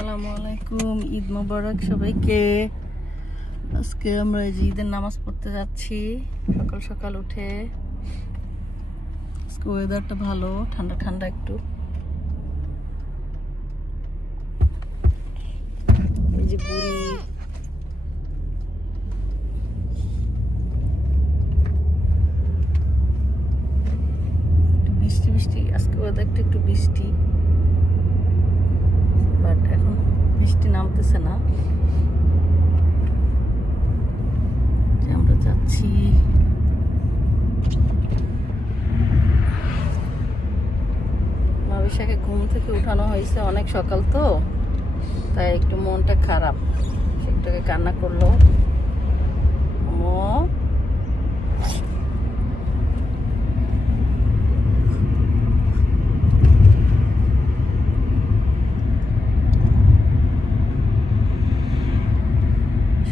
আসসালামু আলাইকুম, ঈদ মোবারক সবাইকে। আজকে আমরা এই যে ঈদের নামাজ পড়তে যাচ্ছি সকাল সকাল উঠে। আজকে ওয়েদারটা ভালো, ঠান্ডা ঠান্ডা একটু। এই যে বুড়ি একটু বৃষ্টি বৃষ্টি, আজকে ওয়েদারটা একটু বৃষ্টি, বাট এখন বৃষ্টি নামতেছে না। আমরা যাচ্ছি মাবিশাকে ঘুম থেকে উঠানো হয়েছে অনেক সকাল তো, তাই একটু মনটা খারাপ। সেটাকে কান্না করলো।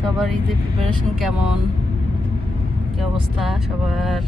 সবার ঈদের প্রিপারেশন কেমন, কি অবস্থা সবার?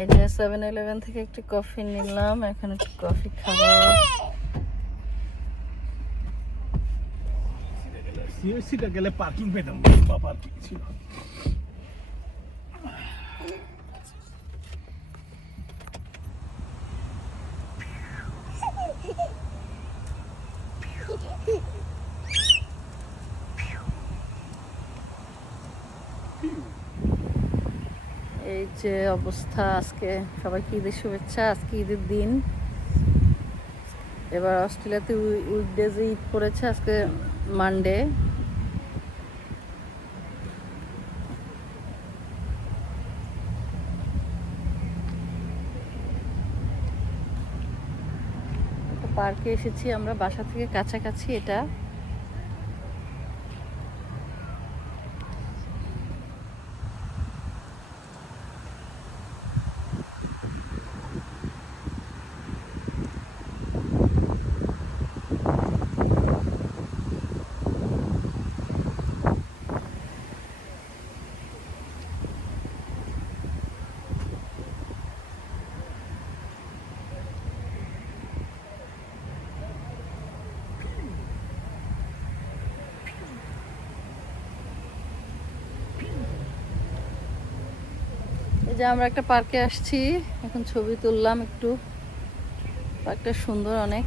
এই যে 7-Eleven থেকে একটু কফি নিলাম, এখন একটু কফি খাবো। সিটা গেলে পার্কিং পেতাম, বা পার্কিং ছিল। এই যে অবস্থা। আজকে সবাইকে ঈদের শুভেচ্ছা। আজকে ঈদের দিন। এবার অস্ট্রেলিয়াতে উইকডেজে ঈদ পড়েছে, আজকে মানডে। পার্কে এসেছি আমরা, বাসা থেকে কাছাকাছি এটা। এই যে আমরা একটা পার্কে আসছি, এখন ছবি তুললাম একটু। পার্কটা সুন্দর অনেক।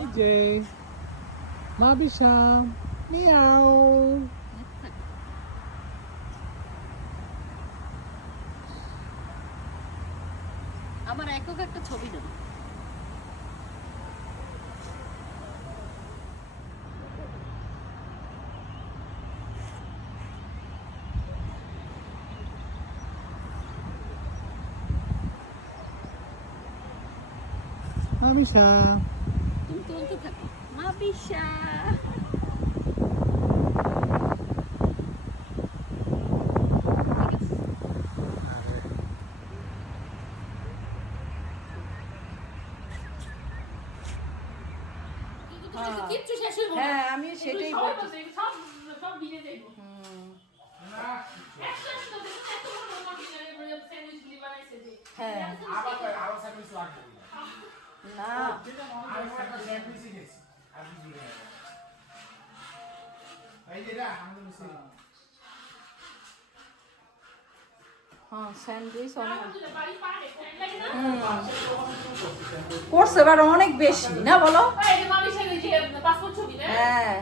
এই যে মাবিশা মিয়াও। আমার একক একটা ছবি দেন। মাবিশা তুমি তুলতে থাকো। মাবিশা হ্যাঁ, আমি সেটাই বলছি। হ্যাঁ না, হ্যাঁ স্যান্ডউইচ অনেক করছে, এবার অনেক বেশি না বলো? হ্যাঁ